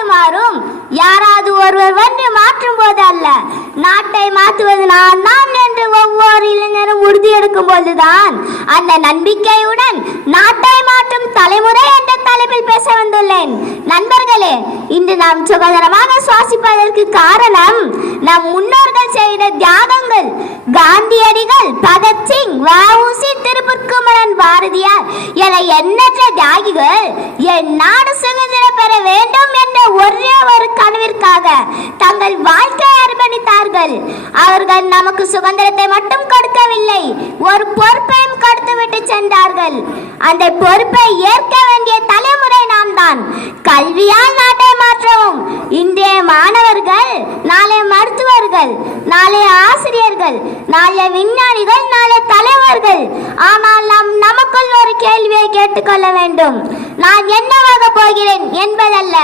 வந்து மாறும். யாராவது ஒருவர் வந்து மாற்றும் போது அல்ல, நாட்டை மாற்றுவது நான் தான் என்று ஒவ்வொரு இளைஞரும் உறுதியெடுக்கும் போதுதான் அந்த நம்பிக்கையுடன் நாட்டை மாற்றும் தலைமுறை என்ற தலைப்பில் பேச வந்துள்ளேன். நண்பர்களே, இன்று நாம் சுதந்திரமாக சுவாசிப்பதற்கு காரணம் நம் முன்னோர்கள் செய்த தியாகங்கள். காந்தியடிகள், பகத்சிங், வ.உ.சி., திருப்புட்குமரன், பாரதியார் என எண்ணற்ற தியாகிகள் என் நாடு சுதந்திரம் பெற வேண்டும் என்ற ஒரே ஒரு கனவிற்காக தங்கள் வாழ்க்கையை அர்ப்பணித்தார்கள். அவர்கள் நமக்கு சுதந்திரத்தை மட்டும் கொடுக்கவில்லை, ஒரு பொறுப்பையும் கொடுத்துவிட்டு சென்றார்கள். அந்த பொறுப்பை ஏற்க வேண்டிய தலைமுறை நாம் தான். கல்வியால் நாட்டை மாற்றவும். இன்றைய மாணவர்கள் நாளை மருத்துவர்கள், நாளை ஆசிரியர்கள், நாளை விஞ்ஞானிகள், நாளை தலைவர்கள். ஆனால் நாம் நமக்குள் ஒரு கேள்வியை கேட்டுக்கொள்ள வேண்டும். நான் என்னவாக போகிறேன் என்பதல்ல,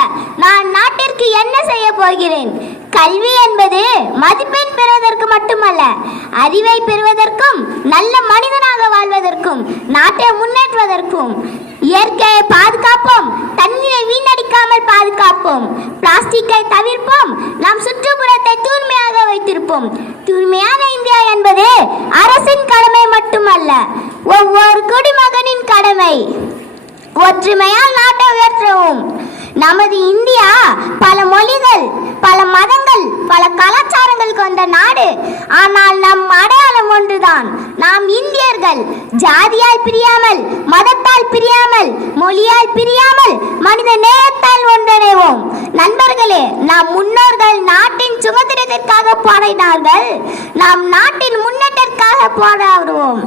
நான் நாட்டிற்கு என்ன செய்ய போகிறேன். கல்வி என்பது மதிப்பெண் பெறுவதற்கு மட்டுமல்ல, அறிவை பெறுவதற்கும், நல்ல மனிதனாக வாழ்வதற்கும், நாட்டை முன்னேற்றுவதற்கும். இயற்கையை பாதுகாப்போம், தண்ணீரை வீணடிக்காமல் பாதுகாப்போம், பிளாஸ்டிக்கை தவிர்ப்போம், நம் சுற்றுப்புறத்தை தூய்மையாக வைத்திருப்போம். தூய்மையான இந்தியா என்பது அரசின் கடமை மட்டுமல்ல, ஒவ்வொரு குடிமகனின் கடமை. ஒற்றுமையால் நாட்டை உயர்த்தவும். நமது இந்தியா பல மொழிகள், பல மதங்கள், பல கலாச்சாரங்கள் கொண்ட நாடு. ஆனால் நம் அடையாளம் ஒன்றுதான், நாம் இந்தியர்கள். ஜாதியால் பிரியாமல், மதத்தால் பிரியாமல், மொழியால் பிரியாமல், மனித நேயத்தால் ஒன்றிணைவோம். நண்பர்களே, நம் முன்னோர்கள் நாட்டின் சுதந்திரத்திற்காக போராடினார்கள், நாம் நாட்டின் முன்னேற்றத்திற்காக போராடுவோம்.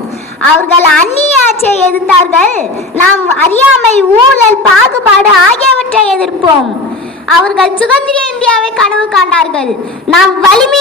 அவர்கள் அந்நிய ஆட்சியை எதிர்த்தார்கள், நாம் அறியாமை, ஊழல், பாகுபாடு ஆகியவற்றை எதிர்ப்போம். அவர்கள் சுதந்திர இந்தியாவை கனவு காண்டார்கள், நாம் வலிமை